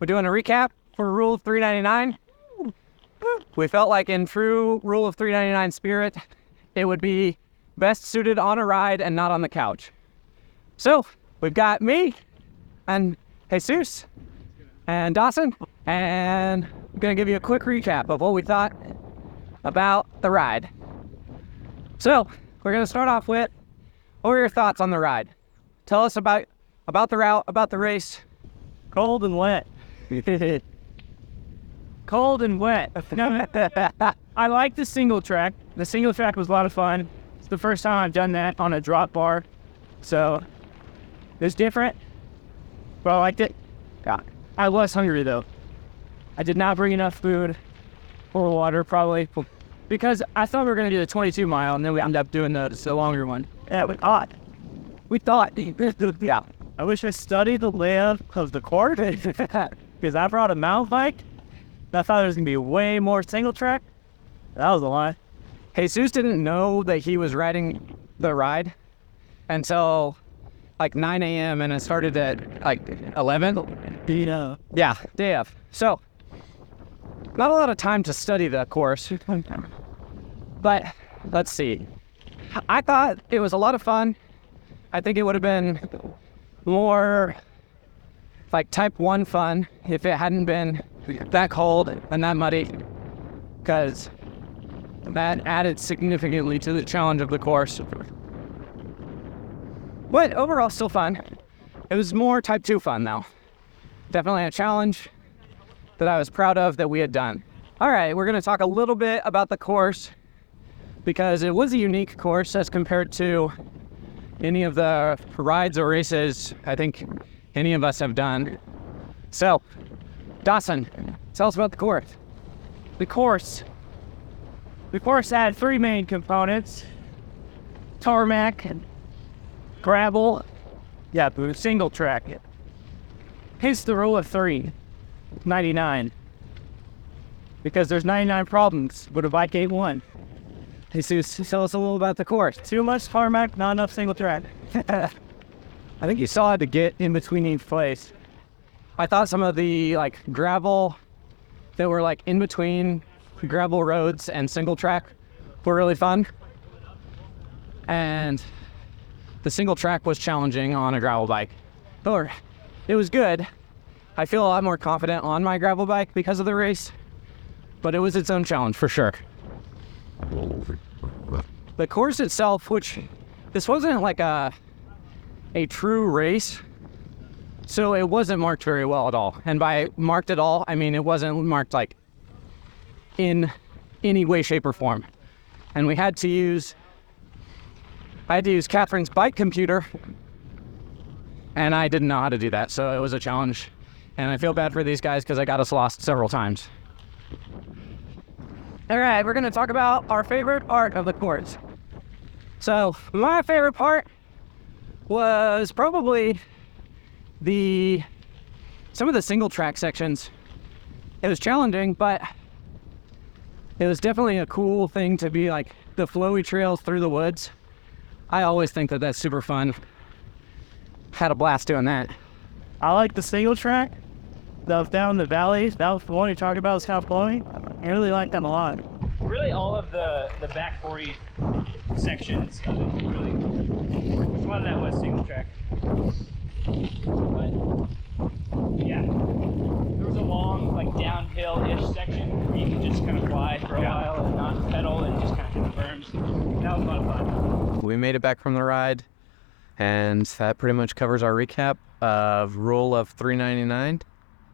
We're doing a recap for Rule of 399. We felt like in true Rule of 399 spirit, it would be best suited on a ride and not on the couch. So we've got me and Jesus and Dawson, and I'm going to give you a quick recap of what we thought about the ride. So we're going to start off with, what were your thoughts on the ride? Tell us about the route, about the race. Cold and wet. Cold and wet. No, I like the single track. The single track was a lot of fun. It's the first time I've done that on a drop bar. So it was different, but I liked it. God, I was hungry though. I did not bring enough food or water probably because I thought we were going to do the 22 mile and then we ended up doing the longer one. Yeah, we thought. Yeah. I wish I studied the layout of the course because I brought a mountain bike. I thought there was going to be way more single track. That was a lie. Jesus didn't know that he was riding the ride until like 9 a.m. and it started at like 11. Yeah, day of. So, not a lot of time to study the course. But, let's see. I thought it was a lot of fun. I think it would have been more like type 1 fun if it hadn't been that cold and that muddy, because that added significantly to the challenge of the course. But overall, still fun. It was more type 2 fun, though. Definitely a challenge that I was proud of that we had done. All right, we're going to talk a little bit about the course because it was a unique course as compared to any of the rides or races I think any of us have done. So, Dawson, tell us about the course. The course had 3 main components: tarmac, gravel, single track. Hence the rule of 399. Because there's 99 problems, but a bike ain't one. Jesus, tell us a little about the course. Too much tarmac, not enough single track. I think you saw to get in between each place. I thought some of the like gravel that were like in between gravel roads and single track were really fun. And the single track was challenging on a gravel bike. Or it was good. I feel a lot more confident on my gravel bike because of the race, but it was its own challenge for sure. The course itself, which this wasn't like a true race, so it wasn't marked very well at all. And by marked at all, I mean it wasn't marked like in any way, shape, or form. And I had to use Catherine's bike computer, and I didn't know how to do that, so it was a challenge. And I feel bad for these guys because I got us lost several times. All right, we're going to talk about our favorite part of the course. So my favorite part was probably some of the single track sections. It was challenging, but it was definitely a cool thing to be like the flowy trails through the woods. I always think that that's super fun. Had a blast doing that. I like the single track. That was down the valleys. That was the one you talked about, was kind of flowing. I really like that a lot. Really, all of the back 40 sections of it, really. A lot of that was single track. But, yeah. There was a long, like, downhill-ish section where you could just kind of fly for a while and not pedal and just kind of hit the berms. That was a lot of fun. We made it back from the ride, and that pretty much covers our recap of Rule of 399.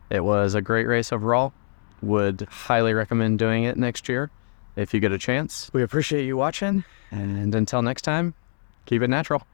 It was a great race overall. Would highly recommend doing it next year if you get a chance. We appreciate you watching, and until next time, keep it natural.